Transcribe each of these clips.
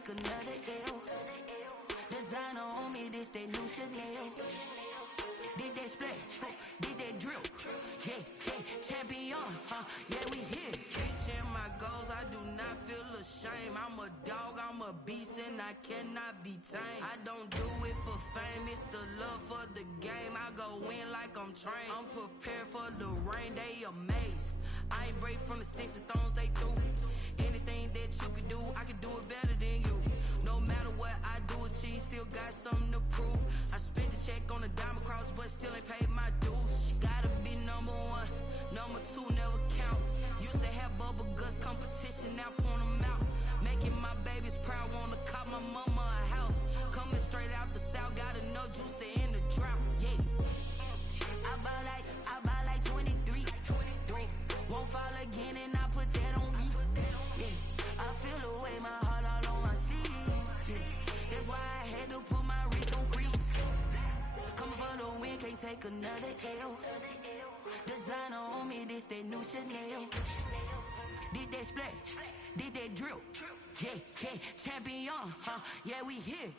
take another L. Designer on me, this that new Chanel. Did that splash, did that drill. Yeah, champion, yeah, we here. Reaching my goals, I do not feel ashamed. I'm a dog, I'm a beast, and I cannot be tamed. I don't do it for fame, it's the love for the game. I go in like I'm trained. I'm prepared for the rain, they amazed. I ain't break from the sticks and stones they threw. Anything that you can do, I can do it better than you. No matter what I do, achieve, still got something to prove. I spent the check on the diamond cross, but still ain't paid my dues. She gotta be number one, number two never count. Used to have bubble guts competition, now point them out. Making my babies proud, wanna cop my mama a house. Coming straight out the south, got enough juice to end the drought. Yeah, I buy like 23. Won't fall again, and I put that on me. Yeah, I feel away, my heart all on my sleeve. Yeah, that's why I had to put my wrist on freeze. Coming for the win, can't take another L. Designer on me, this that new Chanel. Did that splash, did that drill. Yeah, champion, yeah, we here.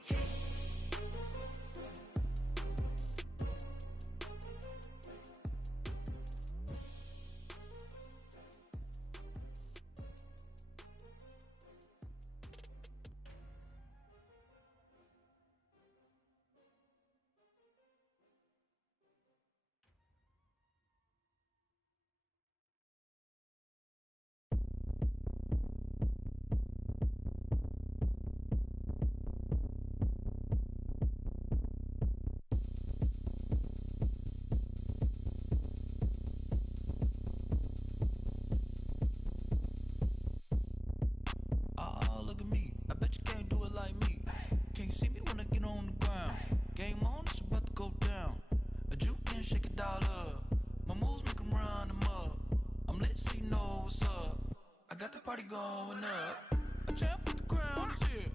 Party going up. A champ with the crown is here.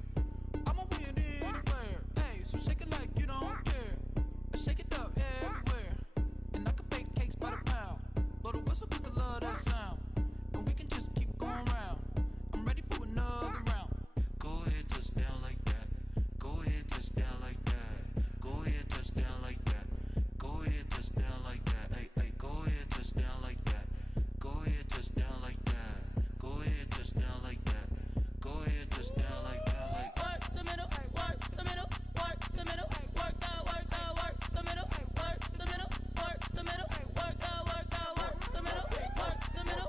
I'ma win anywhere. Hey, so shake it like you don't care. I shake it up everywhere. And I can bake cakes by the pound. Blow the whistle cause I love that sound. And we can just keep going round. I'm ready for another round. Go ahead, touch down like that. Go ahead, touch down like that. Go ahead, touch down like that. Go ahead, touch down like that. Hey, go ahead, touch down like that. Go ahead, touch down like that. Go ahead, touch down like that. Go ahead, touch down like that. Like work the middle, work the middle, work the middle, work the middle, work the middle, work the middle, work the middle, work the middle, work the middle,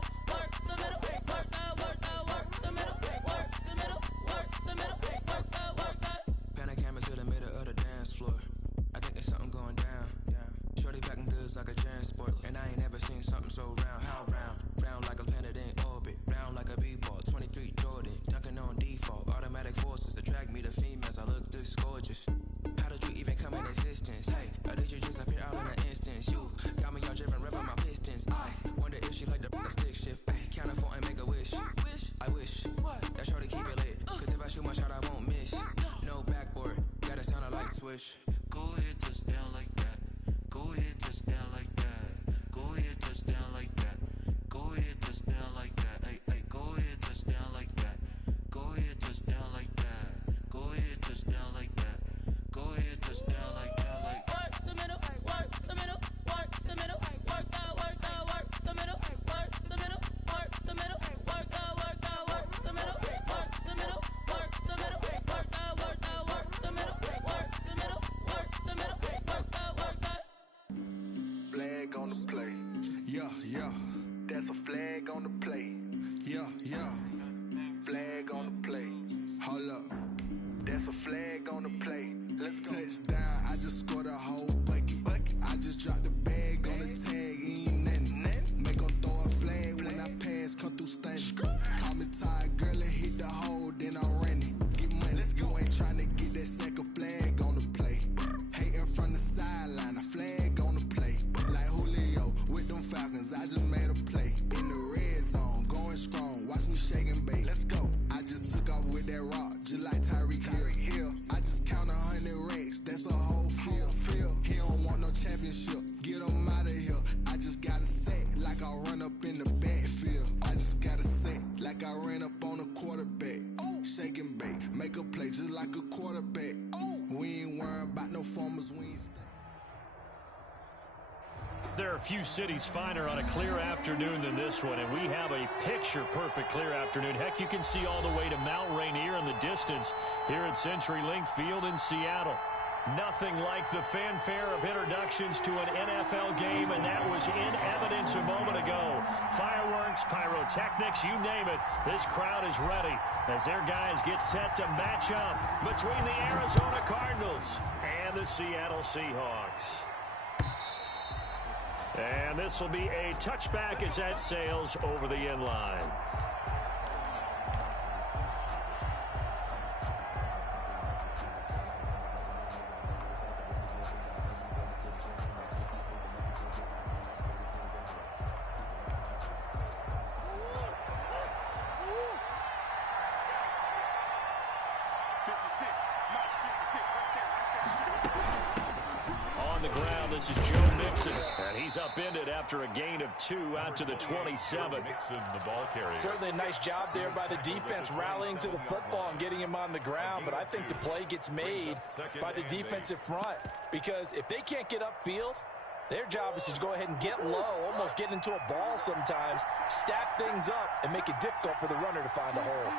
work the middle, work the middle, work the middle, work the. Pan a camera to the middle of the dance floor. I think there's something going down. Shorty packing goods like a transport, and I ain't never seen something so round. How round? Round like a planet in orbit, round like a b-ball. 23 Jordan, dunking on default. Automatic forces attract me to females. I look this gorgeous. How did you even come in existence? Hey, or did you just appear out in an instance? You got me all driven, revving my pistons. I wonder if she like the stick shift. Ay, count it for and make a wish. I wish that shorty keep it lit. Cause if I shoot my shot, I won't miss. No backboard, gotta sound a light switch. Go ahead, touch down like that. Go ahead, touch down like that. Go ahead, touch down like that. Go ahead, touch down like that. Hey, go ahead, touch down like that. Go ahead, touch down like that. Go ahead, touch down like that. Go ahead, touch down like that. Like work the middle, work the middle, work the middle, work the middle, work the middle, work the middle, work the middle, work the middle, work the middle, work the middle, work the middle, work the middle, work the middle, work the middle, work the. Flag on the play. Yeah. That's a flag on the play. Yeah. Flag on the play. Hold up. That's a flag on the play. Let's go. Touchdown, I just scored a whole bucket. I just dropped the bag on the tag, ain't nothing. Make 'em throw a flag when I pass, come through stunning. Call me tired, girl, and hit the hole, then I'm running. Get money, you ain't tryna get that second flag on the play. Hating from the sideline, a flag on the play. Like Julio with them Falcons, I just made a play. In the red zone, going strong, watch me shake and bake. Let's go. I just took off with that rock, just like Tyreek Hill. I just count 100 racks, that's a whole field. He don't want no championship, get him out of here. I just got a set, like I run up in the backfield. I just got a set, like I ran up on a quarterback. shake and bake. Make a play just like a quarterback. We ain't worrying about no formers, we ain't There are a few cities finer on a clear afternoon than this one, and we have a picture-perfect clear afternoon. Heck, you can see all the way to Mount Rainier in the distance here at CenturyLink Field in Seattle. Nothing like the fanfare of introductions to an NFL game, and that was in evidence a moment ago. Fireworks, pyrotechnics, you name it. This crowd is ready as their guys get set to match up between the Arizona Cardinals and the Seattle Seahawks. And this will be a touchback as that sails over the end line. On the ground, this is Joe Mixon, and he's upended after a gain of 2 out to the 27. Mixon, the ball carrier. Certainly a nice job there by the defense rallying to the football and getting him on the ground, but I think the play gets made by the defensive front because if they can't get upfield, their job is to go ahead and get low, almost get into a ball sometimes, stack things up, and make it difficult for the runner to find a hole.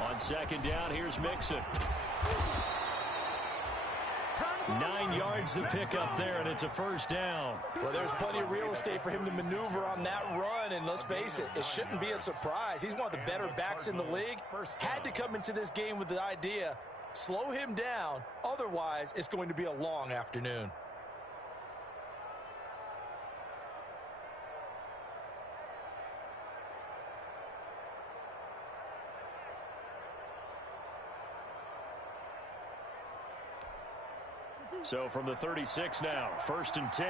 On second down, here's Mixon. 9 yards to pick up there, and it's a first down. Well, there's plenty of real estate for him to maneuver on that run, and let's face it, it shouldn't be a surprise. He's one of the better backs in the league. Had to come into this game with the idea, slow him down, otherwise it's going to be a long afternoon. So from the 36 now, 1st and 10.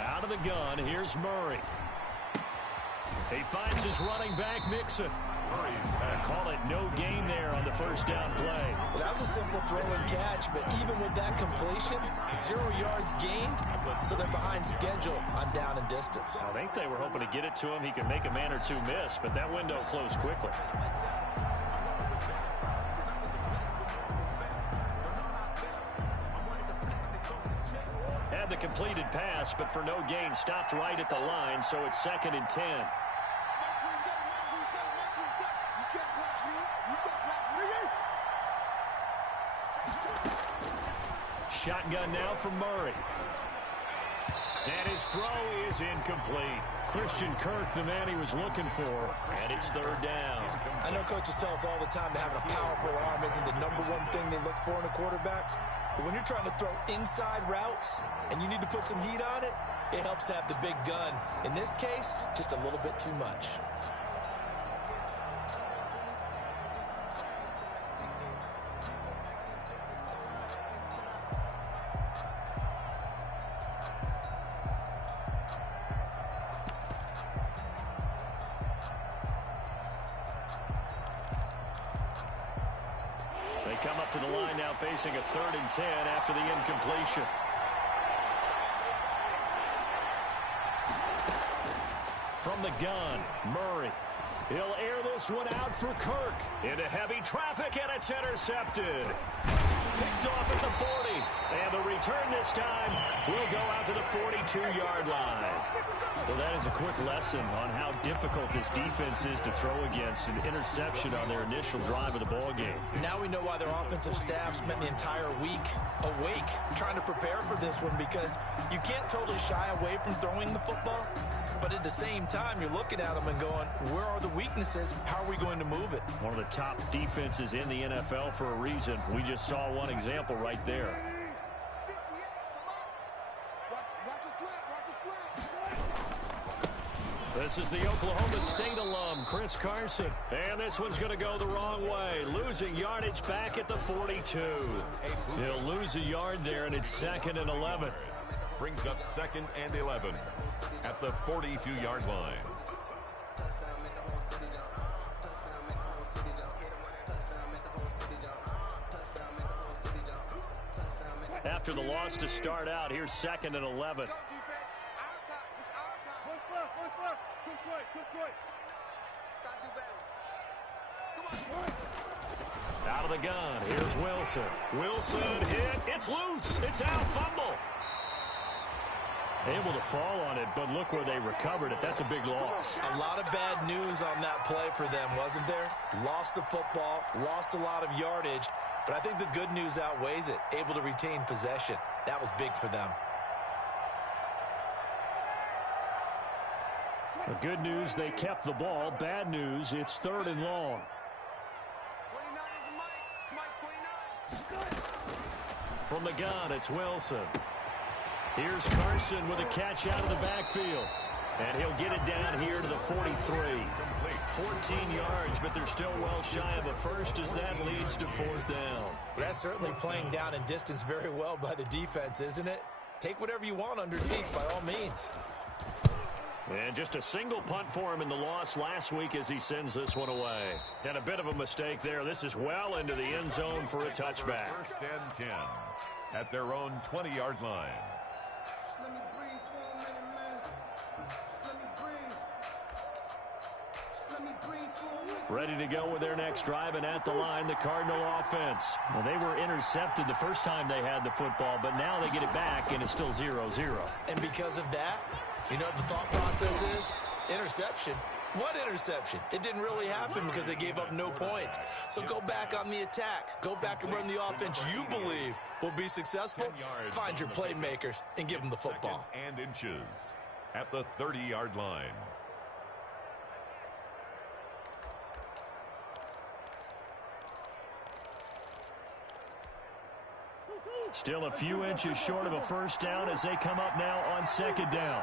Out of the gun, here's Murray. He finds his running back, Mixon. Call it no gain there on the first down play. Well, that was a simple throw and catch, but even with that completion, 0 yards gained, so they're behind schedule on down and distance. I think they were hoping to get it to him. He could make a man or two miss, but that window closed quickly. Had the completed pass, but for no gain, stopped right at the line, so it's 2nd and 10. Shotgun now from Murray. And his throw is incomplete. Christian Kirk, the man he was looking for, and it's 3rd down. I know coaches tell us all the time that having a powerful arm isn't the #1 thing they look for in a quarterback. But when you're trying to throw inside routes and you need to put some heat on it, it helps to have the big gun. In this case, just a little bit too much. They come up to the line now facing a 3rd and 10 after the incompletion. From the gun, Murray. He'll air this one out for Kirk. Into heavy traffic, and it's intercepted. Picked off at the 40. And the return this time will go out to the 42-yard line. Well, that is a quick lesson on how difficult this defense is to throw against. An interception on their initial drive of the ballgame. Now we know why their offensive staff spent the entire week awake trying to prepare for this one, because you can't totally shy away from throwing the football. But at the same time, you're looking at them and going, where are the weaknesses? How are we going to move it? One of the top defenses in the NFL for a reason. We just saw one example right there. This is the Oklahoma State alum, Chris Carson. And this one's going to go the wrong way. Losing yardage back at the 42. He'll lose a yard there, and it's 2nd and 11. Brings up 2nd and 11 at the 42-yard line. Touchdown, make the whole city jump. Touchdown, make the whole city jump. Touchdown, make the whole city jump. Touchdown, make the whole city jump. Touchdown, make the whole city jump. After the loss to start out, here's 2nd and 11. Out of the gun, here's Wilson. Wilson hit, it's loose, it's out, fumble. Able to fall on it, but look where they recovered it. That's a big loss. A lot of bad news on that play for them, wasn't there? Lost the football, lost a lot of yardage, but I think the good news outweighs it. Able to retain possession. That was big for them. The good news, they kept the ball. Bad news, it's 3rd and long. From the gun, it's Wilson. Here's Carson with a catch out of the backfield. And he'll get it down here to the 43. 14 yards, but they're still well shy of a first as that leads to 4th down. That's certainly playing down in distance very well by the defense, isn't it? Take whatever you want underneath by all means. And just a single punt for him in the loss last week as he sends this one away. And a bit of a mistake there. This is well into the end zone for a touchback. 1st and 10 at their own 20-yard line. Just let me breathe for a minute, man. Just let me breathe. Just let me breathe for a minute. Ready to go with their next drive, and at the line, the Cardinal offense. Well, they were intercepted the first time they had the football, but now they get it back, and it's still 0-0. And because of that, you know what the thought process is? Interception. What interception? It didn't really happen because they gave up no points. So go back on the attack. Go back and run the offense you believe will be successful. Find your playmakers and give them the football. 2nd and inches at the 30-yard line. Still a few inches short of a first down as they come up now on 2nd down.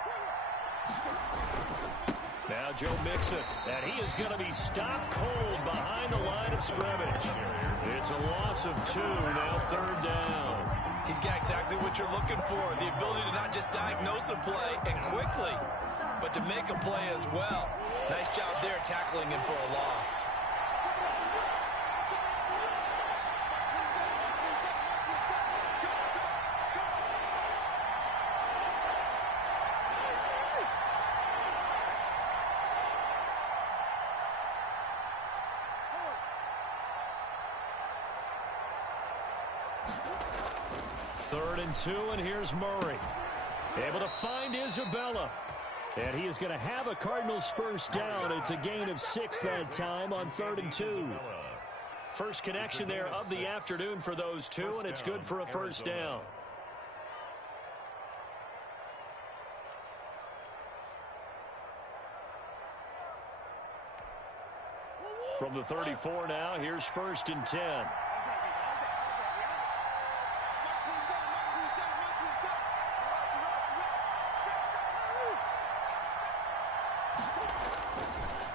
Now Joe Mixon, and he is going to be stopped cold behind the line of scrimmage. It's a loss of 2, now 3rd down. He's got exactly what you're looking for, the ability to not just diagnose a play and quickly, but to make a play as well. Nice job there tackling him for a loss. Third and 2, and here's Murray. Able to find Isabella. And he is going to have a Cardinals first down. It's a gain of 6 that time on 3rd and 2. First connection there of the afternoon for those two, and it's good for a first down. From the 34 now, here's 1st and 10.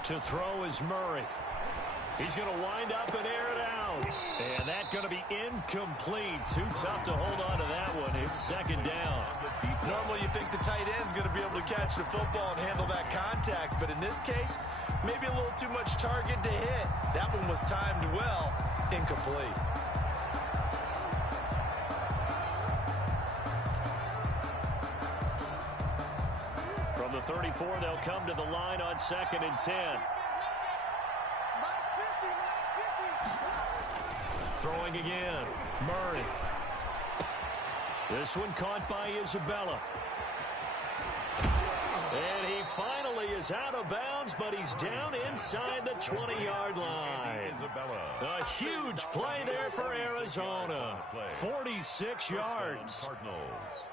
To throw is Murray. He's going to wind up and air it out. And that's going to be incomplete. Too tough to hold on to that one. It's 2nd down. Normally you think the tight end's going to be able to catch the football and handle that contact. But in this case, maybe a little too much target to hit. That one was timed well. Incomplete. From the 34, they'll come to the line on 2nd and 10. Throwing again, Murray. This one caught by Isabella. And he finally is out of bounds, but he's down inside the 20-yard line. A huge play there for Arizona. 46 yards. Cardinals.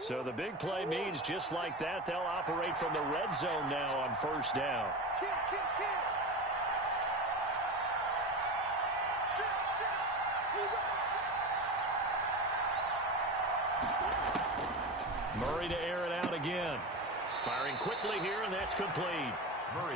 So the big play means just like that, they'll operate from the red zone now on 1st down. Murray to air it out again. Firing quickly here, and that's complete.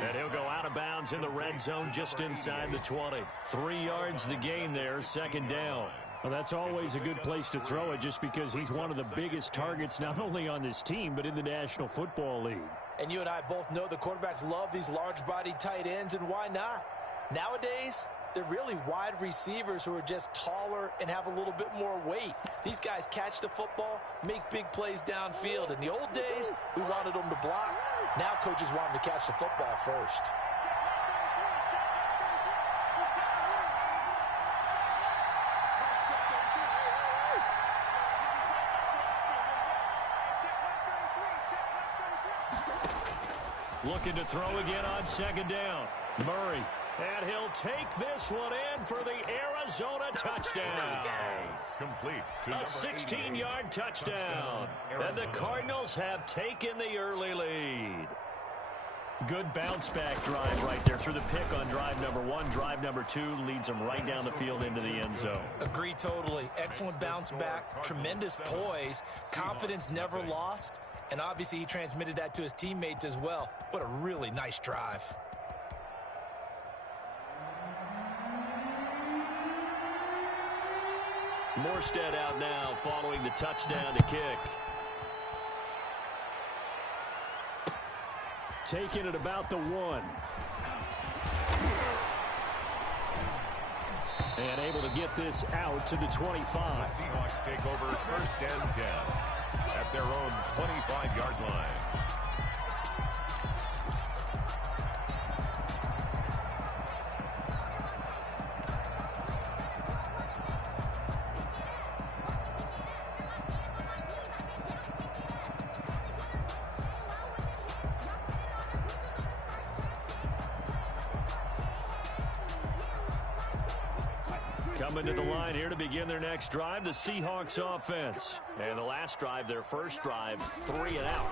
And he'll go out of bounds in the red zone just inside the 20. 3 yards the gain there, second down. Well, that's always a good place to throw it just because he's one of the biggest targets not only on this team but in the National Football League. And you and I both know the quarterbacks love these large-bodied tight ends, and why not? Nowadays, they're really wide receivers who are just taller and have a little bit more weight. These guys catch the football, make big plays downfield. In the old days, we wanted them to block. Now coaches want them to catch the football first. Looking to throw again on second down. Murray. And he'll take this one in for the Arizona touchdown. Complete. A 16-yard touchdown. And the Cardinals have taken the early lead. Good bounce-back drive right there through the pick on drive number 1. Drive number 2 leads them right down the field into the end zone. Agree totally. Excellent bounce back. Tremendous poise. Confidence never lost. And obviously he transmitted that to his teammates as well. What a really nice drive. Morstead out now following the touchdown to kick. Taking it about the 1. And able to get this out to the 25. The Seahawks take over first and 10 at their own 25-yard line. Coming to the line here to begin their next drive, the Seahawks offense. And the last drive, their first drive, 3 and out.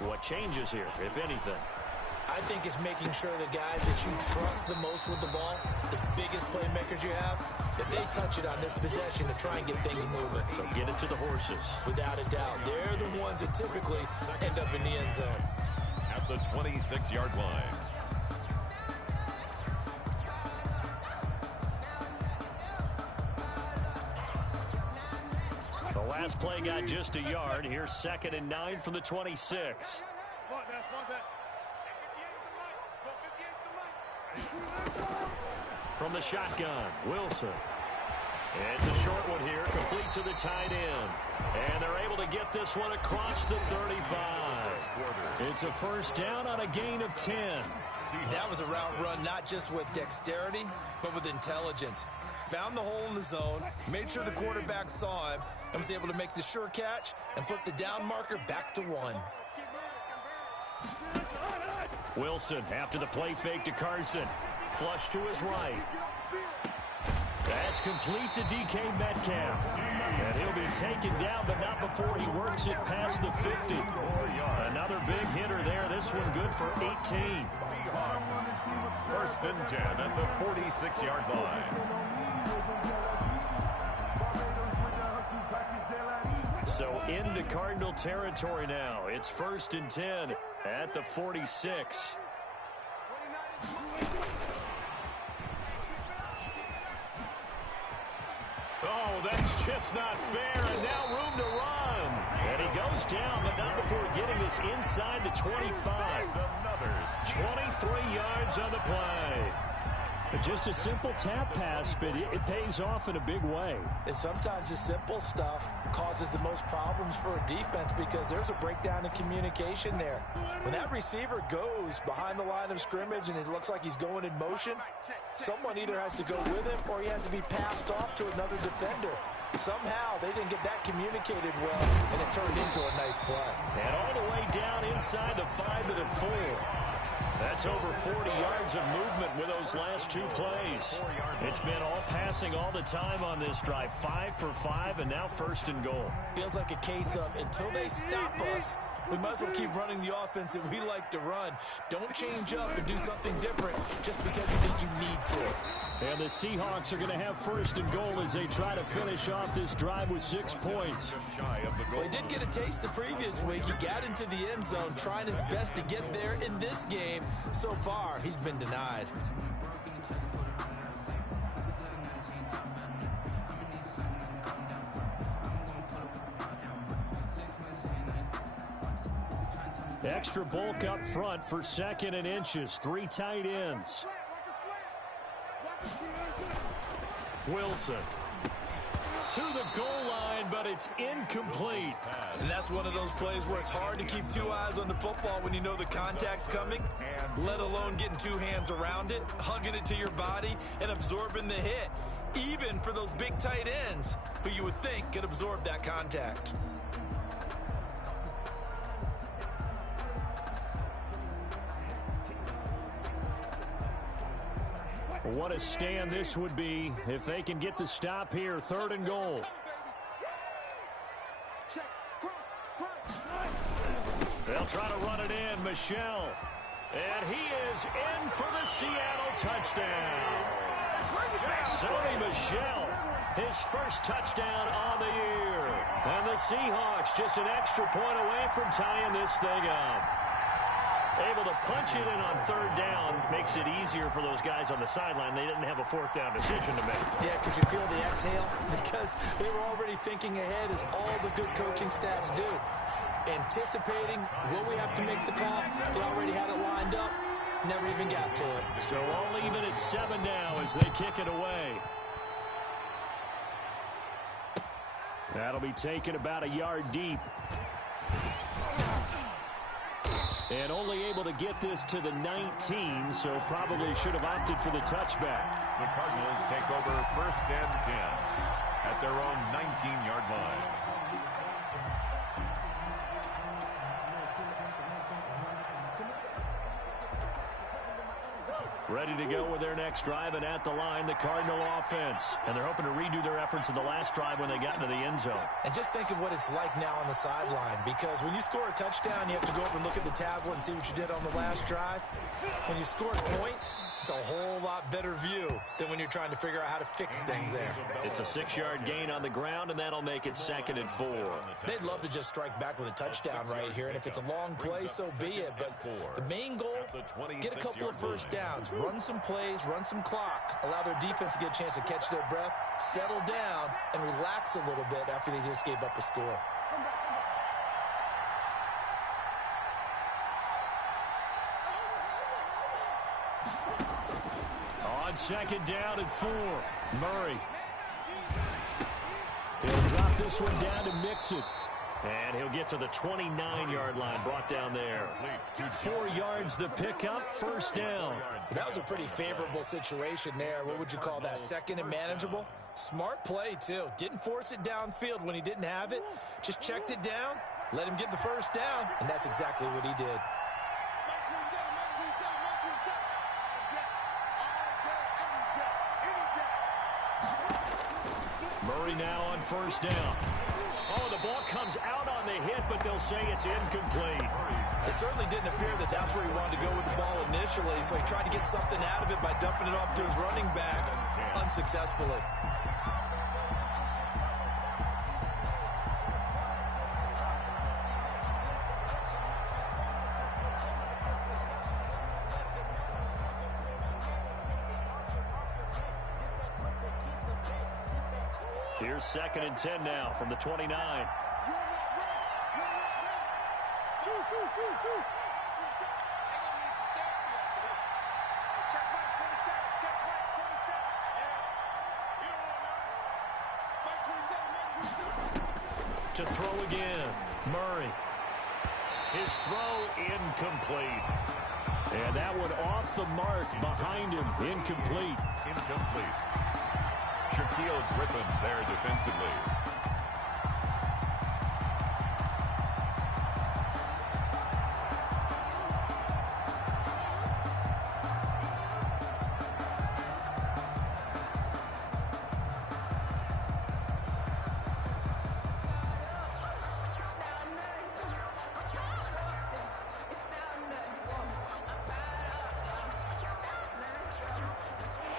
What changes here, if anything? I think it's making sure the guys that you trust the most with the ball, the biggest playmakers you have, that they touch it on this possession to try and get things moving. So get it to the horses. Without a doubt. They're the ones that typically end up in the end zone. At the 26-yard line. Last play got just a yard. Here's 2nd and 9 from the 26. From the shotgun, Wilson. It's a short one here, complete to the tight end. And they're able to get this one across the 35. It's a first down on a gain of 10. That was a route run not just with dexterity, but with intelligence. Found the hole in the zone, made sure the quarterback saw him, and was able to make the sure catch and flip the down marker back to 1. Wilson after the play fake to Carson. Flush to his right. That's complete to DK Metcalf. And he'll be taken down, but not before he works it past the 50. Another big hitter there. This one good for 18. First and 10 at the 46-yard line. So into Cardinal territory now. It's 1st and 10 at the 46. Oh, that's just not fair. And now room to run. And he goes down, but not before getting this inside the 25. 23 yards on the play. Just a simple tap pass, but it pays off in a big way. And sometimes the simple stuff causes the most problems for a defense because there's a breakdown in communication there. When that receiver goes behind the line of scrimmage and it looks like he's going in motion, someone either has to go with him or he has to be passed off to another defender. Somehow they didn't get that communicated well, and it turned into a nice play. And all the way down inside the 5 to the 4. That's over 40 yards of movement with those last two plays. It's been all passing all the time on this drive. 5 for 5, and now 1st and goal. Feels like a case of until they stop us, we might as well keep running the offense that we like to run. Don't change up and do something different just because you think you need to. And the Seahawks are going to have 1st and goal as they try to finish off this drive with 6 points. Well, he did get a taste the previous week. He got into the end zone trying his best to get there in this game. So far, he's been denied. Extra bulk up front for 2nd and inches. 3 tight ends. Wilson to the goal line, but it's incomplete. And that's one of those plays where it's hard to keep 2 eyes on the football when you know the contact's coming, let alone getting 2 hands around it, hugging it to your body, and absorbing the hit, even for those big tight ends who you would think could absorb that contact. What a stand this would be if they can get the stop here. 3rd and goal. They'll try to run it in. Michel. And he is in for the Seattle touchdown. Sony Michel, his 1st touchdown on the year. And the Seahawks just an extra point away from tying this thing up. Able to punch it in on 3rd down makes it easier for those guys on the sideline. They didn't have a 4th down decision to make. Yeah, could you feel the exhale? Because they were already thinking ahead, as all the good coaching staffs do. Anticipating, will we have to make the call? They already had it lined up. Never even got to it. So all even at 7 now as they kick it away. That'll be taken about a yard deep. And only able to get this to the 19, so probably should have opted for the touchback. The Cardinals take over 1st and 10 at their own 19-yard line. Ready to go with their next drive, and at the line, the Cardinal offense. And they're hoping to redo their efforts in the last drive when they got into the end zone. And just think of what it's like now on the sideline, because when you score a touchdown, you have to go over and look at the tablet and see what you did on the last drive. When you score points, it's a whole lot better view than when you're trying to figure out how to fix things there. It's a 6-yard gain on the ground, and that'll make it 2nd and 4. They'd love to just strike back with a touchdown right here, and if it's a long play, so be it. But the main goal, get a couple of 1st downs, run some plays, run some clock, allow their defense to get a chance to catch their breath, settle down, and relax a little bit after they just gave up a score. On 2nd down and 4, Murray. He'll drop this one down to mix it. And he'll get to the 29-yard line, brought down there. 4 yards the pickup, 1st down. That was a pretty favorable situation there. What would you call that, 2nd and manageable? Smart play, too. Didn't force it downfield when he didn't have it. Just checked it down, let him get the 1st down, and that's exactly what he did. Murray now on 1st down. Oh, the ball comes out on the hit, but they'll say it's incomplete. It certainly didn't appear that that's where he wanted to go with the ball initially, so he tried to get something out of it by dumping it off to his running back unsuccessfully. Here's 2nd and 10 now from the 29. To throw again, Murray. His throw incomplete. And that one off the mark behind him, incomplete. Incomplete. Shaquille Griffin there defensively.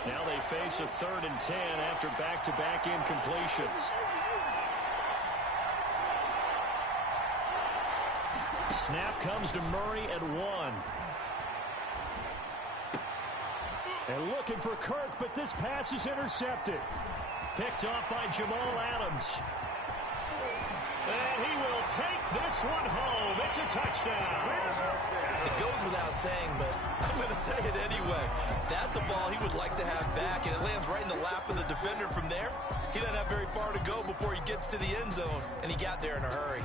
Now they face a 3rd and 10 after back-to-back incompletions. Snap comes to Murray at 1. And looking for Kirk, but this pass is intercepted. Picked off by Jamal Adams. And he will take this one home. It's a touchdown. It goes without saying, but I'm going to say it anyway. That's a ball he would like to have back, and it lands right in the lap of the defender. From there, he doesn't have very far to go before he gets to the end zone, and he got there in a hurry.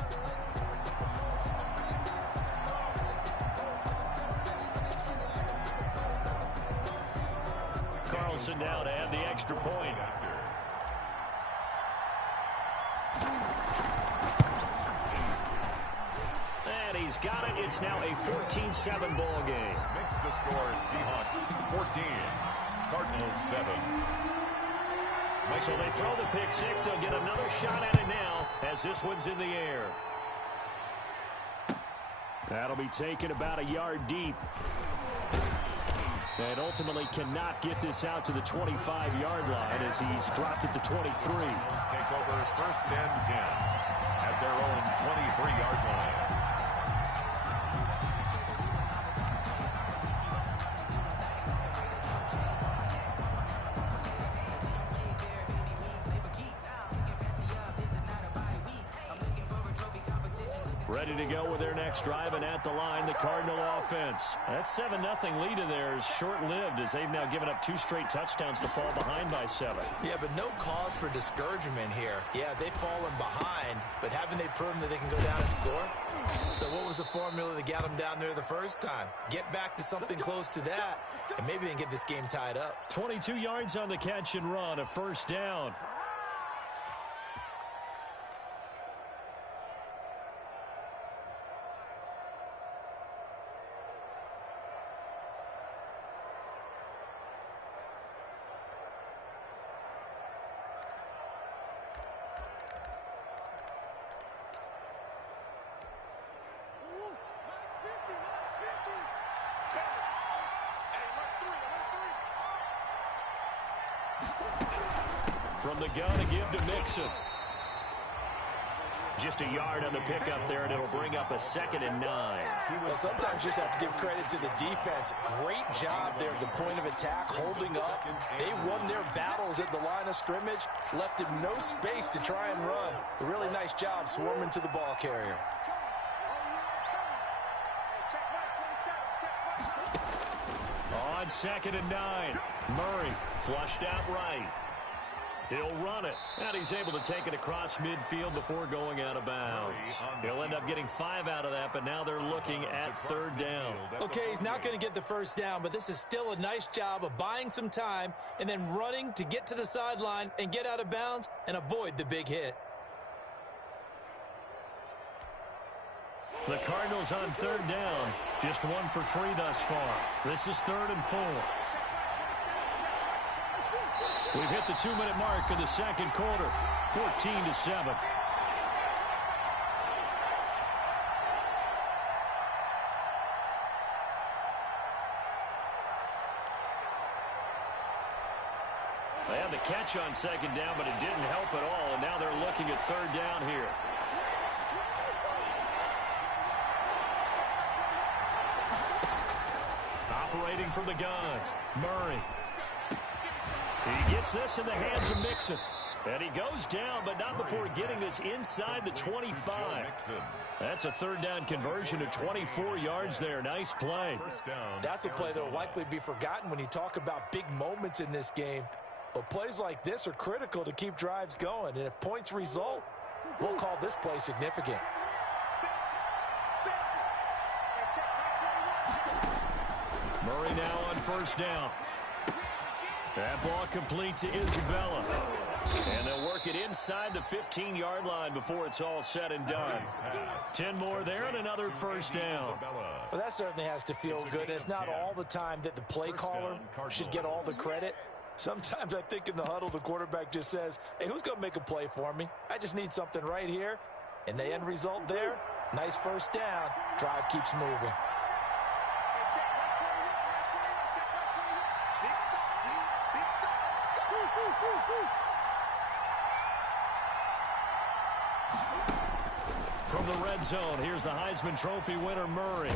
Carlson now to add the extra point. And he's got it. It's now a 14-7 ball game. Makes the score Seahawks 14, Cardinals 7. So they throw the pick six. They'll get another shot at it now as this one's in the air. That'll be taken about a yard deep. And ultimately cannot get this out to the 25-yard line as he's dropped it to 23. Take over 1st and 10 at their own 23-yard line. Ready to go with their next drive, and at the line, the Cardinal offense. That 7-0 lead of theirs short-lived as they've now given up 2 straight touchdowns to fall behind by 7. Yeah, but no cause for discouragement here. Yeah, they've fallen behind, but haven't they proven that they can go down and score? So what was the formula that got them down there the first time? Get back to something close to that, and maybe they can get this game tied up. 22 yards on the catch and run, a 1st down. From the gun to give to Mixon. Just a yard on the pickup there, and it'll bring up a 2nd and 9. Well, sometimes you just have to give credit to the defense. Great job there at the point of attack, holding up. They won their battles at the line of scrimmage, left him no space to try and run. A really nice job swarming to the ball carrier. On 2nd and 9, Murray flushed out right. He'll run it, and he's able to take it across midfield before going out of bounds. He'll end up getting 5 out of that, but now they're looking at 3rd down. Okay, he's not going to get the 1st down, but this is still a nice job of buying some time and then running to get to the sideline and get out of bounds and avoid the big hit. The Cardinals on 3rd down, just 1 for 3 thus far. This is 3rd and 4. We've hit the 2-minute mark of the 2nd quarter, 14-7. They had the catch on 2nd down, but it didn't help at all, and now they're looking at 3rd down here. Operating from the gun, Murray. He gets this in the hands of Mixon. And he goes down, but not before getting this inside the 25. That's a 3rd down conversion to 24 yards there. Nice play. That's a play that will likely be forgotten when you talk about big moments in this game. But plays like this are critical to keep drives going. And if points result, we'll call this play significant. Murray now on 1st down. That ball complete to Isabella. And they'll work it inside the 15-yard line before it's all said and done. 10 more there and another 1st down. Well, that certainly has to feel good. It's not all the time that the play caller should get all the credit. Sometimes I think in the huddle, the quarterback just says, hey, who's going to make a play for me? I just need something right here. And the end result there, nice 1st down. Drive keeps moving. Big stop, red zone. Here's the Heisman Trophy winner, Murray.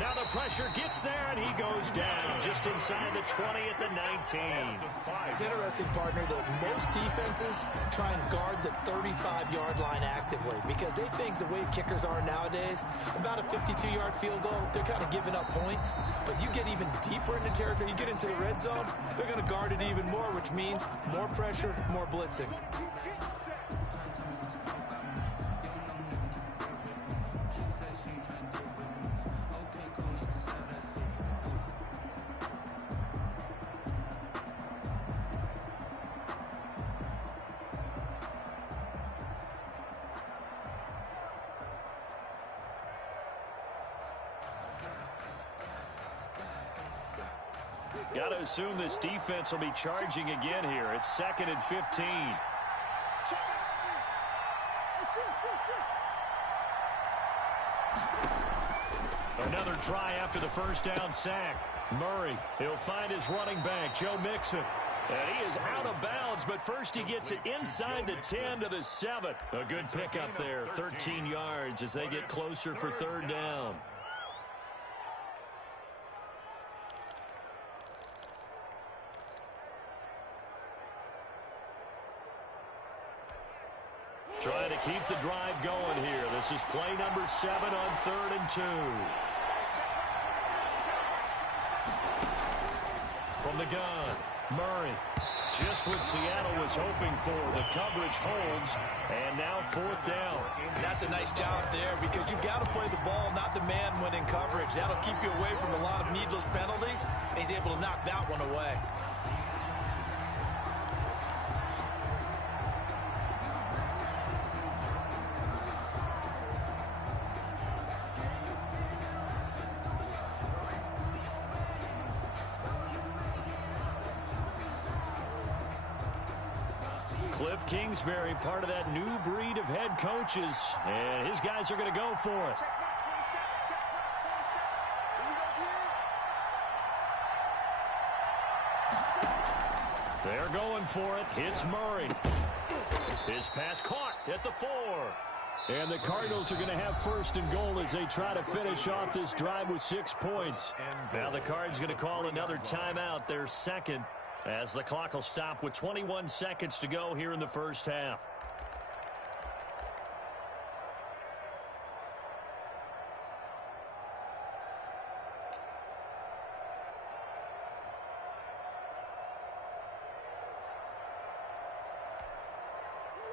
Now the pressure gets there, and he goes down just inside the 20 at the 19. It's interesting, partner, that most defenses try and guard the 35-yard line actively because they think the way kickers are nowadays, about a 52-yard field goal, they're kind of giving up points. But you get even deeper into territory, you get into the red zone, they're going to guard it even more, which means more pressure, more blitzing. Got to assume this defense will be charging again here. It's 2nd and 15. Another try after the first down sack. Murray, he'll find his running back, Joe Mixon. And he is out of bounds, but first he gets it inside the 10 to the 7. A good pickup there, 13 yards as they get closer for 3rd down. Trying to keep the drive going here. This is play number 7 on 3rd and 2. From the gun, Murray. Just what Seattle was hoping for. The coverage holds, and now 4th down. That's a nice job there because you've got to play the ball, not the man when in coverage. That'll keep you away from a lot of needless penalties, and he's able to knock that one away. Cliff Kingsbury, part of that new breed of head coaches, and his guys are going to go for it. They're going for it. It's Murray. His pass caught at the 4. And the Cardinals are going to have 1st and goal as they try to finish off this drive with 6 points. Now the Cards going to call another timeout, their 2nd. As the clock will stop with 21 seconds to go here in the first half.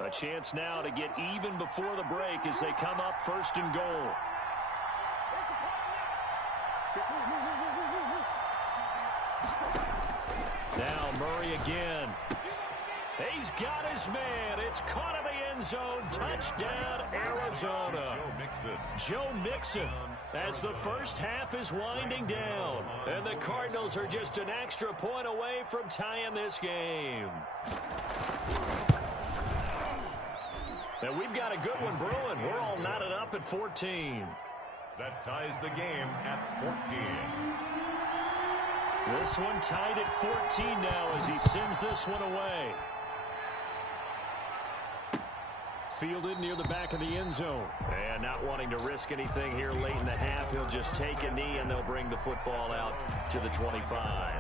A chance now to get even before the break as they come up 1st and goal. Now Murray again. He's got his man. It's caught in the end zone. Touchdown, Arizona. Joe Mixon as the first half is winding down. And the Cardinals are just an extra point away from tying this game. And we've got a good one brewing. We're all knotted up at 14. That ties the game at 14. This one tied at 14 now as he sends this one away. Fielded near the back of the end zone. And not wanting to risk anything here late in the half, he'll just take a knee and they'll bring the football out to the 25.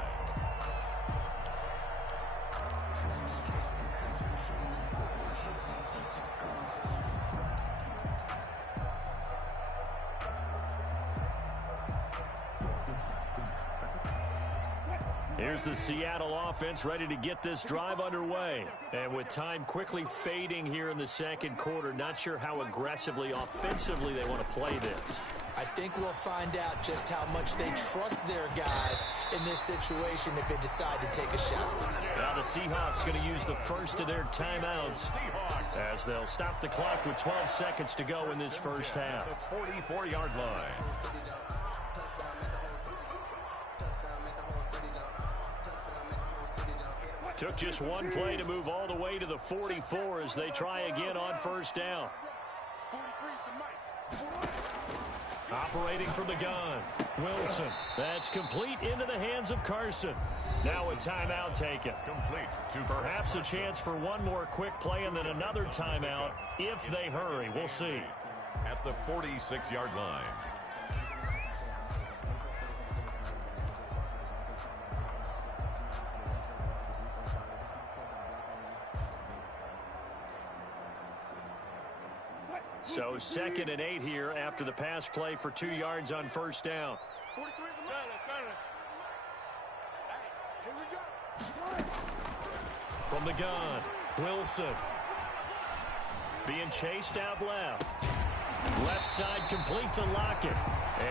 Here's the Seattle offense ready to get this drive underway. And with time quickly fading here in the 2nd quarter, not sure how aggressively, offensively they want to play this. I think we'll find out just how much they trust their guys in this situation if they decide to take a shot. Now the Seahawks going to use the first of their timeouts as they'll stop the clock with 12 seconds to go in this first half. 44-yard line. Took just one play to move all the way to the 44 as they try again on 1st down. Operating from the gun, Wilson. That's complete into the hands of Carson. Now a timeout taken. Complete. Perhaps a chance for one more quick play and then another timeout if they hurry. We'll see. at the 46-yard line. So 2nd and 8 here after the pass play for 2 yards on first down. From the gun, Wilson. Being chased out left. Left side complete to Lockett.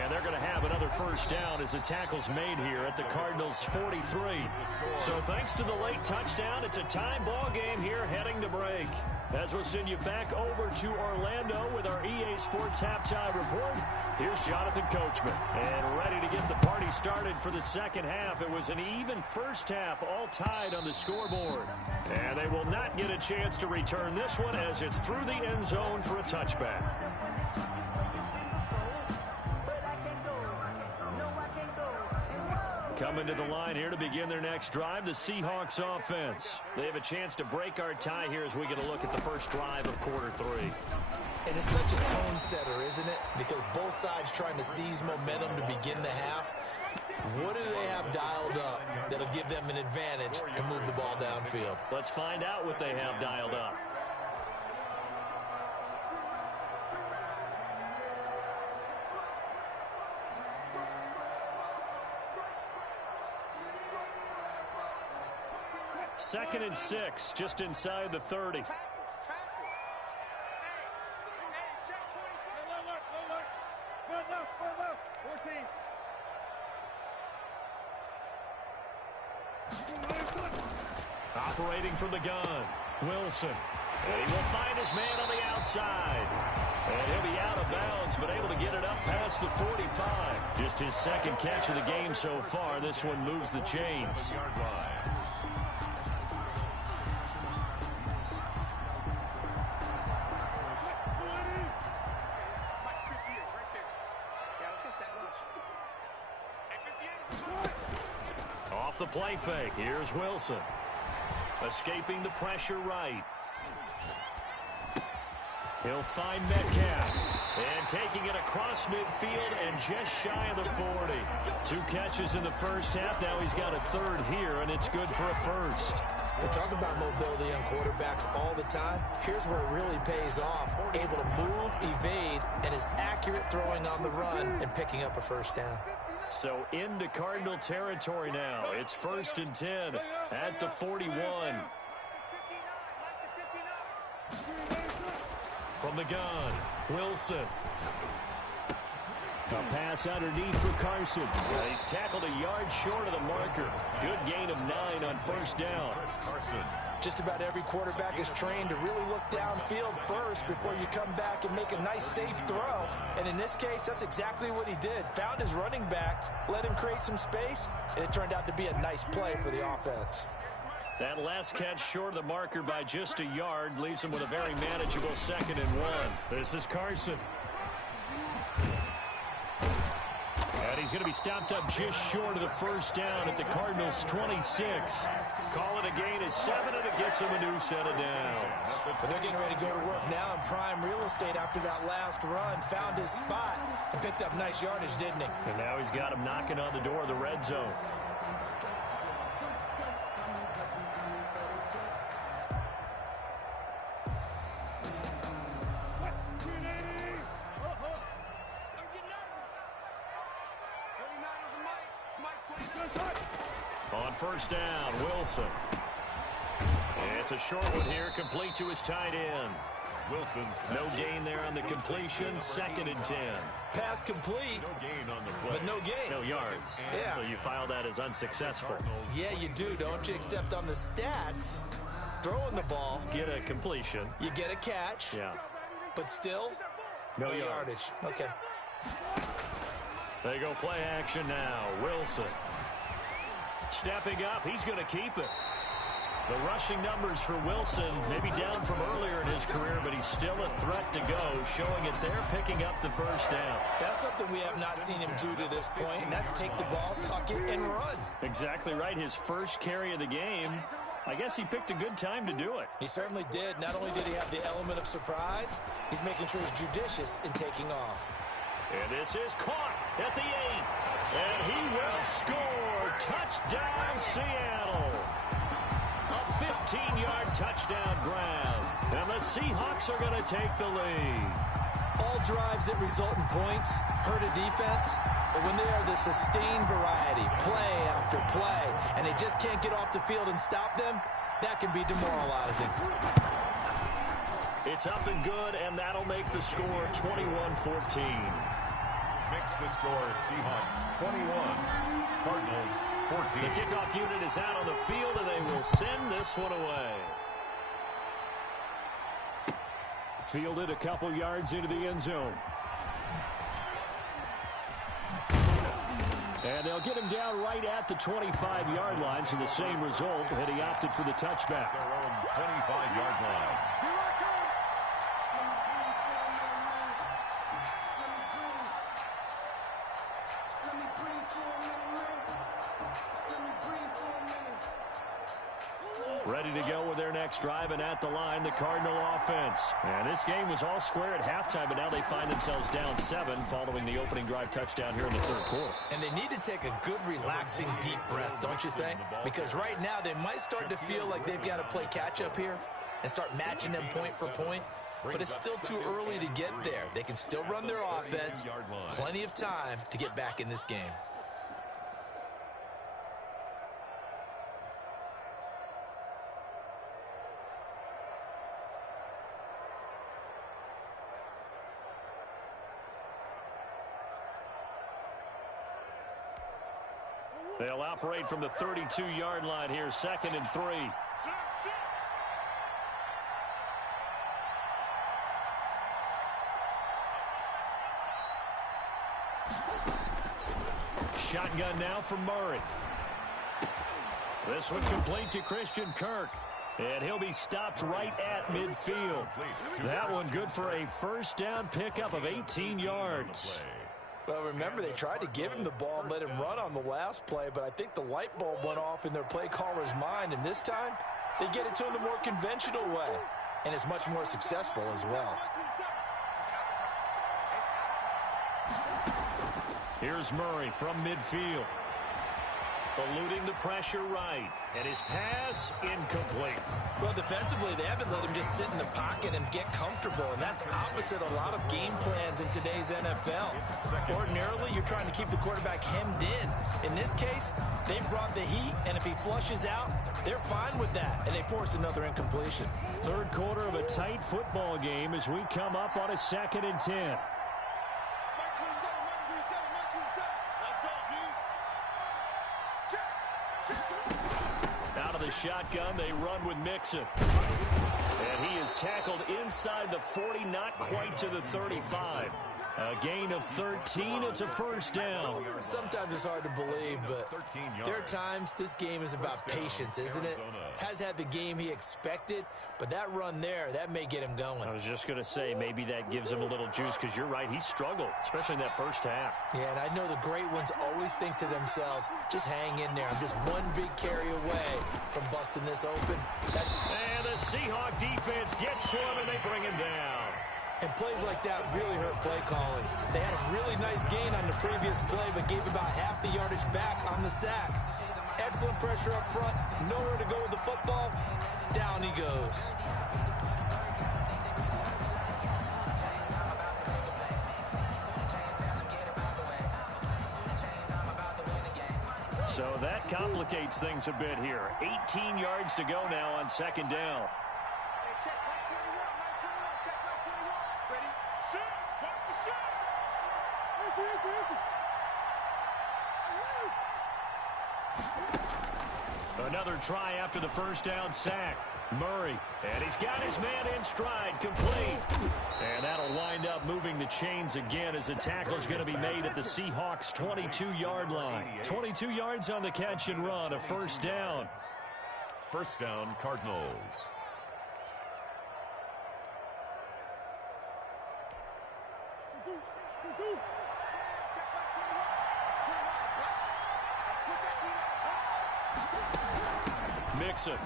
And they're going to have another first down as the tackle's made here at the Cardinals' 43. So thanks to the late touchdown, it's a tie ball game here heading to break. As we'll send you back over to Orlando with our EA Sports Halftime Report, here's Jonathan Coachman. And ready to get the party started for the second half. It was an even first half, all tied on the scoreboard. And they will not get a chance to return this one as it's through the end zone for a touchback. Coming to the line here to begin their next drive, the Seahawks offense. They have a chance to break our tie here as we get a look at the first drive of quarter 3. And it's such a tone setter, isn't it? Because both sides trying to seize momentum to begin the half. What do they have dialed up that'll give them an advantage to move the ball downfield? Let's find out what they have dialed up. Second and 6, just inside the 30. Operating from the gun, Wilson. And he will find his man on the outside. And he'll be out of bounds, but able to get it up past the 45. Just his second catch of the game so far. This one moves the chains. Off the play fake, here's Wilson. Escaping the pressure right. He'll find Metcalf. And taking it across midfield and just shy of the 40. 2 catches in the first half. Now he's got a third here, and it's good for a first. They talk about mobility on quarterbacks all the time. Here's where it really pays off. Able to move, evade, and is accurate throwing on the run and picking up a first down. So into Cardinal territory now. It's 1st and 10 at the 41. From the gun, Wilson. A pass underneath for Carson. He's tackled a yard short of the marker. Good gain of 9 on first down. Carson. Just about every quarterback is trained to really look downfield first before you come back and make a nice, safe throw. And in this case, that's exactly what he did. Found his running back, let him create some space, and it turned out to be a nice play for the offense. That last catch short of the marker by just a yard leaves him with a very manageable 2nd and 1. This is Carson. And he's going to be stopped up just short of the first down at the Cardinals' 26. Call it a gain of 7, and it gets him a new set of downs. But they're getting ready to go to work now in prime real estate after that last run. Found his spot and picked up nice yardage, didn't he? And now he's got him knocking on the door of the red zone. On first down, Wilson. It's a short one here, complete to his tight end. Wilson's no gain there on the completion, 2nd and 10. Pass complete. No gain on the play. But no gain. No yards. Yeah. So you file that as unsuccessful. Yeah, you do, don't you? Except on the stats, throwing the ball. Get a completion. You get a catch. Yeah. But still, no yardage. Okay. They go play action now. Wilson. Stepping up, he's going to keep it. The rushing numbers for Wilson, maybe down from earlier in his career, but he's still a threat to go, showing it there, picking up the first down. That's something we have not seen him do to this point, and that's take the ball, tuck it, and run. Exactly right. His first carry of the game, I guess he picked a good time to do it. He certainly did. Not only did he have the element of surprise, he's making sure he's judicious in taking off. And this is caught at the 8. And he will score. Touchdown, Seattle. A 15-yard touchdown grab. And the Seahawks are going to take the lead. All drives that result in points hurt a defense, but when they are the sustained variety, play after play, and they just can't get off the field and stop them, that can be demoralizing. It's up and good, and that'll make the score 21-14. Makes the score Seahawks 21, Cardinals 14. The kickoff unit is out on the field, and they will send this one away. Fielded a couple yards into the end zone. And they'll get him down right at the 25-yard line, so the same result, and he opted for the touchback. Their own 25-yard line. Ready to go with their next drive, and at the line, the Cardinal offense. And this game was all square at halftime, but now they find themselves down 7 following the opening drive touchdown here in the third quarter. And they need to take a good, relaxing, deep breath, don't you think? Because right now they might start to feel like they've got to play catch-up here and start matching them point for point. But it's still too early to get there. They can still run their offense. Plenty of time to get back in this game. They'll operate from the 32-yard line here, 2nd and 3. Shotgun now for Murray. This one complete to Christian Kirk. And he'll be stopped right at midfield. That one good for a first down pickup of 18 yards. Well, remember, they tried to give him the ball and let him run on the last play, but I think the light bulb went off in their play caller's mind, and this time they get it to him the more conventional way, and it's much more successful as well. Here's Murray from midfield. Eluding the pressure right. And his pass incomplete. Well, defensively, they haven't let him just sit in the pocket and get comfortable, and that's opposite a lot of game plans in today's NFL. Ordinarily, you're trying to keep the quarterback hemmed in. In this case, they brought the heat, and if he flushes out, they're fine with that, and they force another incompletion. Third quarter of a tight football game as we come up on a 2nd and 10. Out of the shotgun, they run with Mixon. And he is tackled inside the 40, not quite to the 35. A gain of 13, it's a first down. Sometimes it's hard to believe, but there are times this game is about patience, isn't it? Has had the game he expected, but that run there, that may get him going. I was just going to say, maybe that gives him a little juice, because you're right, he struggled, especially in that first half. Yeah, and I know the great ones always think to themselves, just hang in there. I'm just one big carry away from busting this open. And the Seahawk defense gets to him, and they bring him down. And plays like that really hurt play calling. They had a really nice gain on the previous play, but gave about half the yardage back on the sack. Excellent pressure up front. Nowhere to go with the football. Down he goes. So that complicates things a bit here. 18 yards to go now on 2nd down. Another try after the first down sack. Murray, and he's got his man in stride, complete. And that'll wind up moving the chains again as the tackle's going to be made at the Seahawks' 22-yard line. 22 yards on the catch and run, a first down. First down, Cardinals. Mixon.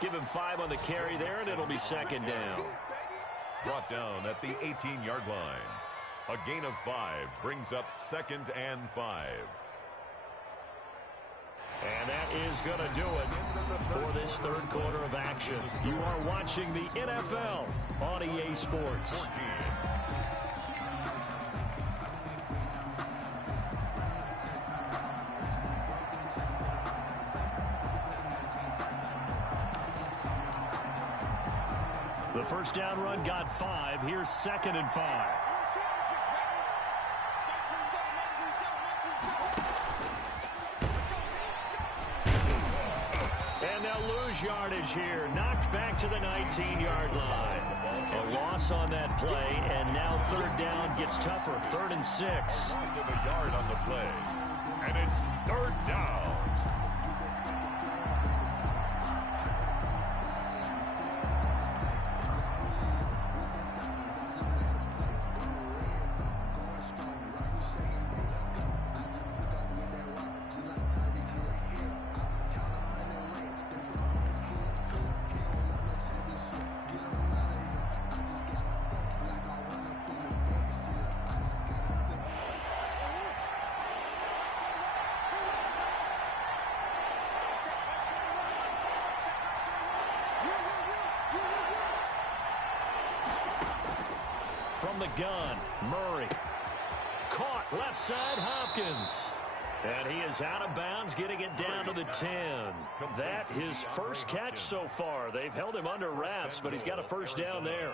Give him 5 on the carry there, and it'll be second down. Brought down at the 18-yard line. A gain of 5 brings up 2nd and 5. And that is going to do it for this third quarter of action. You are watching the NFL on EA Sports. 14. The first down run got 5. Here's 2nd and 5. And they'll lose yardage here. Knocked back to the 19-yard line. A loss on that play, and now third down gets tougher. 3rd and 6. Loss of a yard on the play. And it's 3rd down. From the gun, Murray. Caught left side, Hopkins. And he is out of bounds, getting it down to the 10. That his first catch so far. They've held him under wraps, but he's got a first down there.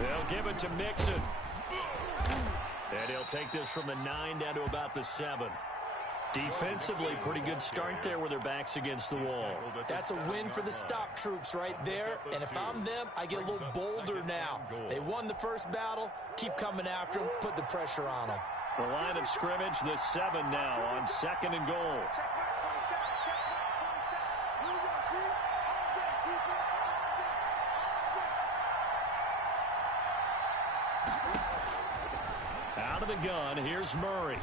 They'll give it to Mixon. And he'll take this from the 9 down to about the 7. Defensively, pretty good start there with their backs against the wall. That's a win for the stop troops right there. And if I'm them, I get a little bolder now. They won the first battle. Keep coming after them. Put the pressure on them. The line of scrimmage, the 7 now on 2nd and goal. Out of the gun, here's Murray.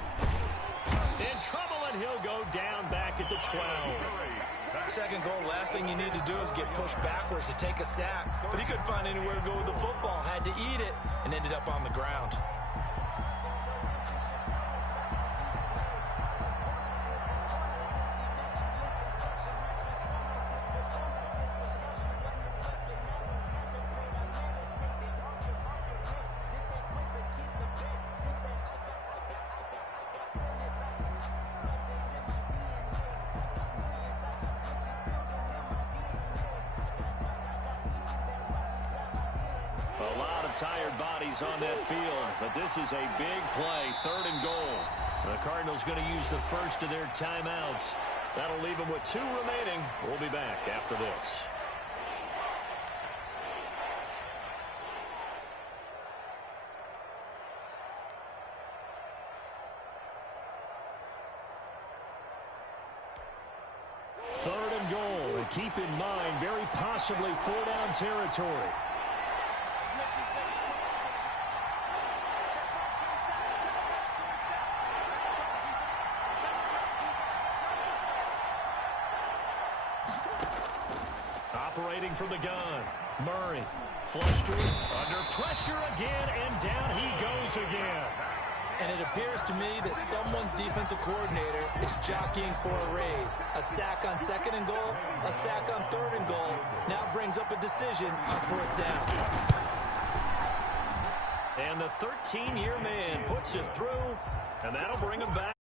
In trouble, and he'll go down back at the 12. 2nd goal, last thing you need to do is get pushed backwards to take a sack. But he couldn't find anywhere to go with the football. Had to eat it and ended up on the ground. A lot of tired bodies on that field, but this is a big play, 3rd and goal. The Cardinals going to use the first of their timeouts. That'll leave them with 2 remaining. We'll be back after this. Third and goal, and keep in mind, very possibly 4-down territory. Operating from the gun, Murray, flush to him, under pressure again, and down he goes again. And it appears to me that someone's defensive coordinator is jockeying for a raise. A sack on 2nd and goal, a sack on 3rd and goal. Now brings up a decision on 4th down. And the 13-year man puts it through, and that'll bring him back.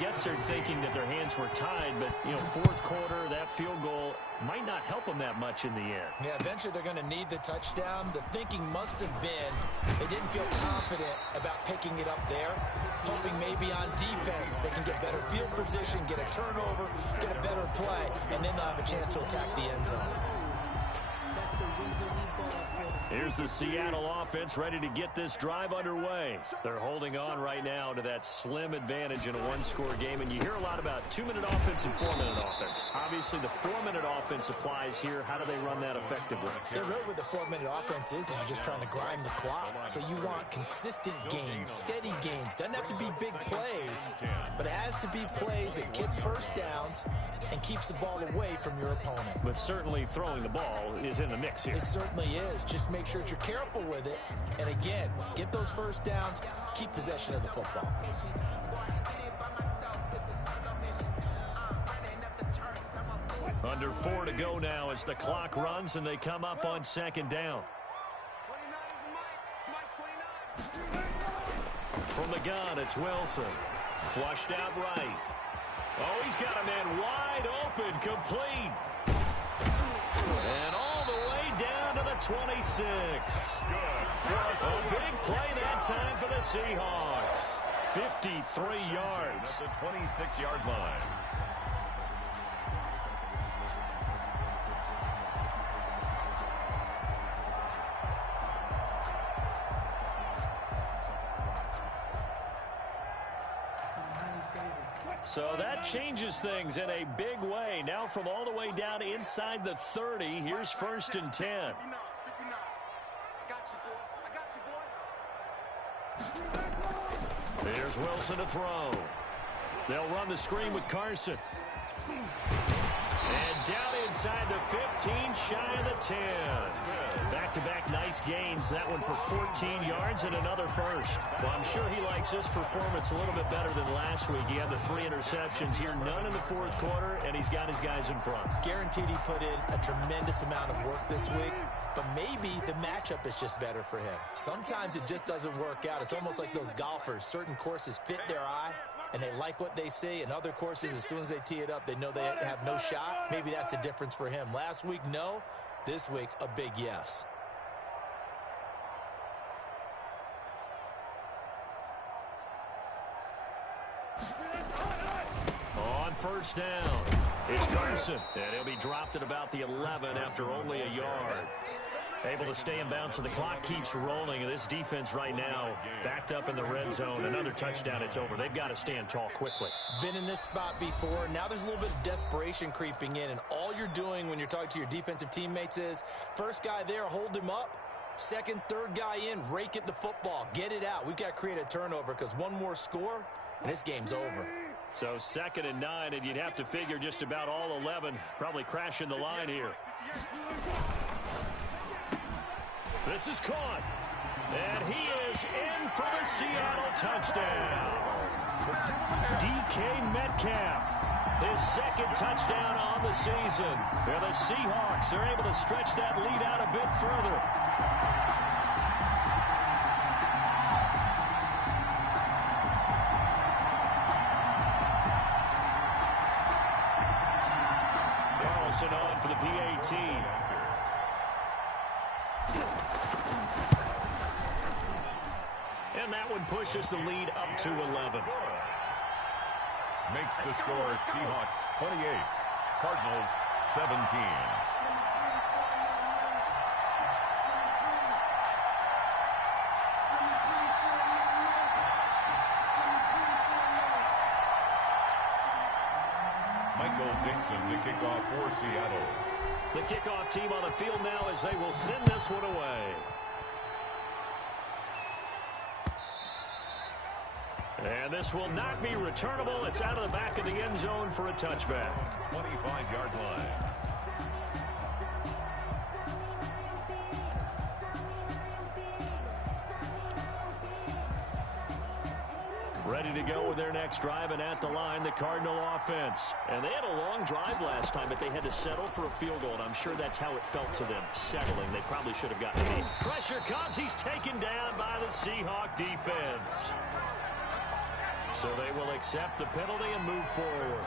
guess they're thinking that their hands were tied, but, you know, fourth quarter, that field goal might not help them that much in the end. Yeah, eventually they're going to need the touchdown. The thinking must have been they didn't feel confident about picking it up there, hoping maybe on defense they can get better field position, get a turnover, get a better play, and then they'll have a chance to attack the end zone. Here's the Seattle offense ready to get this drive underway. They're holding on right now to that slim advantage in a one-score game, and you hear a lot about 2-minute offense and 4-minute offense. Obviously, the 4-minute offense applies here. How do they run that effectively? Yeah, really what the 4-minute offense is you're just trying to grind the clock. So you want consistent gains, steady gains. Doesn't have to be big plays, but it has to be plays that gets first downs and keeps the ball away from your opponent. But certainly throwing the ball is in the mix here. It certainly is. Just make sure that you're careful with it. And again, get those first downs, keep possession of the football. Under 4 to go now as the clock runs and they come up on second down. From the gun, it's Wilson. Flushed out right. Oh, he's got a man wide open, complete. And all the way down to the 26. A big play that time for the Seahawks. 53 yards. At the 26-yard line. So that changes things in a big way. Now from all the way down inside the 30, here's 1st and 10. Here's Wilson to throw. They'll run the screen with Carson. And down inside the 15, shy of the 10. Back-to-back nice gains. That one for 14 yards and another first. Well, I'm sure he likes this performance a little bit better than last week. He had the 3 interceptions here, none in the fourth quarter, and he's got his guys in front. Guaranteed he put in a tremendous amount of work this week, but maybe the matchup is just better for him. Sometimes it just doesn't work out. It's almost like those golfers. Certain courses fit their eye, and they like what they see. And other courses, as soon as they tee it up, they know they have no shot. Maybe that's the difference for him. Last week, no. This week, a big yes. On first down, it's Carson. And he'll be dropped at about the 11 after only a yard. Able to stay in bounds, so the clock keeps rolling. This defense right now backed up in the red zone. Another touchdown, it's over. They've got to stand tall quickly. Been in this spot before. Now there's a little bit of desperation creeping in, and all you're doing when you're talking to your defensive teammates is first guy there, hold him up. Second, third guy in, rake at the football. Get it out. We've got to create a turnover because one more score, and this game's over. So 2nd and 9, and you'd have to figure just about all 11 probably crashing the line here. This is caught, and he is in for the Seattle touchdown. DK Metcalf, his 2nd touchdown on the season. And the Seahawks are able to stretch that lead out a bit further. Carlson on for the PAT. And that one pushes the lead up to 11. Makes the score Seahawks 28, Cardinals 17. Michael Dixon, the kickoff for Seattle. The kickoff team on the field now as they will send this one away. And this will not be returnable. It's out of the back of the end zone for a touchback. 25-yard line. Ready to go with their next drive, and at the line, the Cardinal offense. And they had a long drive last time, but they had to settle for a field goal, and I'm sure that's how it felt to them, settling. They probably should have gotten it. Pressure comes. He's taken down by the Seahawk defense. So they will accept the penalty and move forward.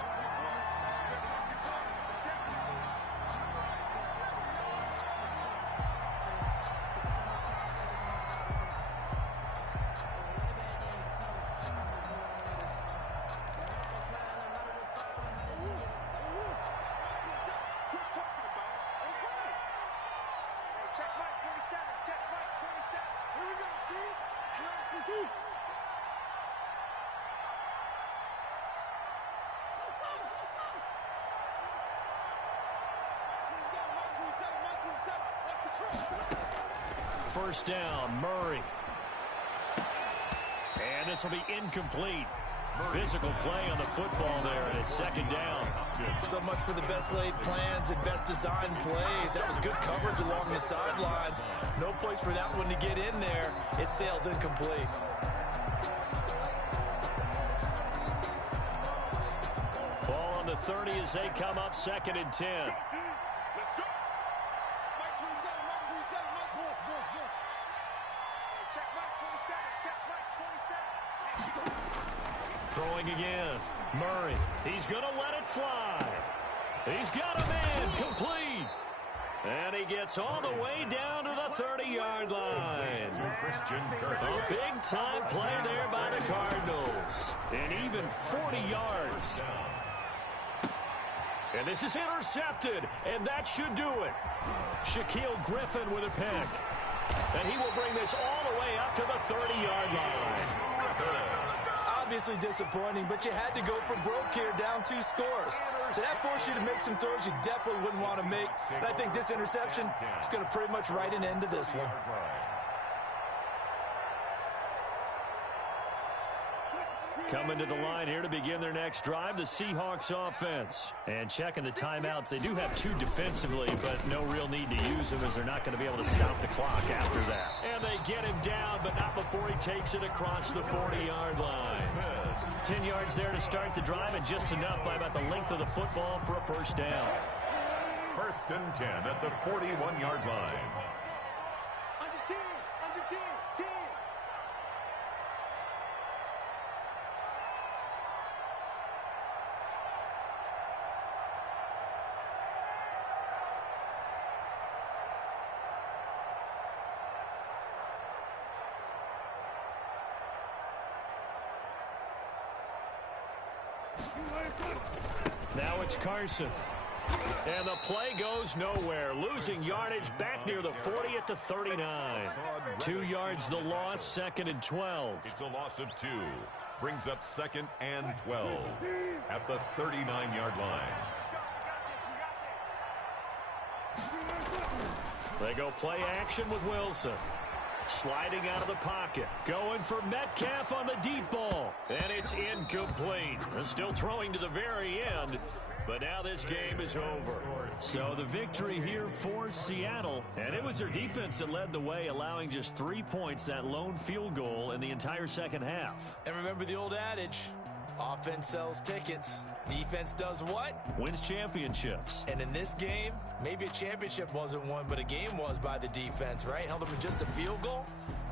First down, Murray. And this will be incomplete. Physical play on the football there, and it's second down. So much for the best laid plans and best designed plays. That was good coverage along the sidelines. No place for that one to get in there. It sails incomplete. Ball on the 30 as they come up, 2nd and 10. Throwing again. Murray. He's going to let it fly. He's got a man. Complete. And he gets all the way down to the 30-yard line. A big-time play there by the Cardinals. And even 40 yards. And this is intercepted. And that should do it. Shaquille Griffin with a pick. And he will bring this all the way up to the 30-yard line. Obviously disappointing, but you had to go for broke here, down 2 scores. So that forced you to make some throws you definitely wouldn't want to make. And I think this interception is going to pretty much write an end to this one. Coming to the line here to begin their next drive, the Seahawks offense. And checking the timeouts, they do have 2 defensively, but no real need to use them as they're not going to be able to stop the clock after that. And they get him down, but not before he takes it across the 40-yard line. 10 yards there to start the drive, and just enough by about the length of the football for a first down. 1st and 10 at the 41-yard line. Under 10, 10. Now it's Carson. And the play goes nowhere. Losing yardage back near the 40 at the 39. 2 yards the loss, 2nd and 12. It's a loss of 2. Brings up 2nd and 12 at the 39-yard line. They go play action with Wilson. Sliding out of the pocket. Going for Metcalf on the deep ball. And it's incomplete. They're still throwing to the very end. But now this game is over. So the victory here for Seattle. And it was their defense that led the way, allowing just 3 points, that lone field goal in the entire second half. And remember the old adage, offense sells tickets. Defense does what? Wins championships. And in this game, maybe a championship wasn't won, but a game was by the defense, right? Held them in just a field goal.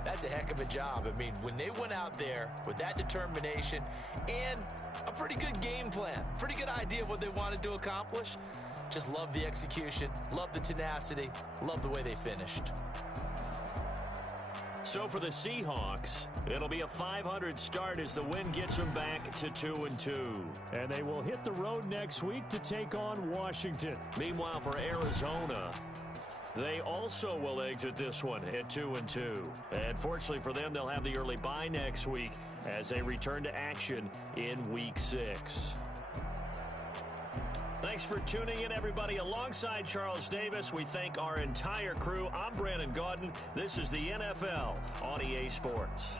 That's a heck of a job. I mean, when they went out there with that determination and a pretty good game plan, pretty good idea of what they wanted to accomplish, just love the execution, love the tenacity, love the way they finished. So for the Seahawks, it'll be a .500 start as the win gets them back to 2-2. And they will hit the road next week to take on Washington. Meanwhile, for Arizona, they also will exit this one at 2-2. And fortunately for them, they'll have the early bye next week as they return to action in Week 6. Thanks for tuning in, everybody. Alongside Charles Davis, we thank our entire crew. I'm Brandon Gaudin. This is the NFL on EA Sports.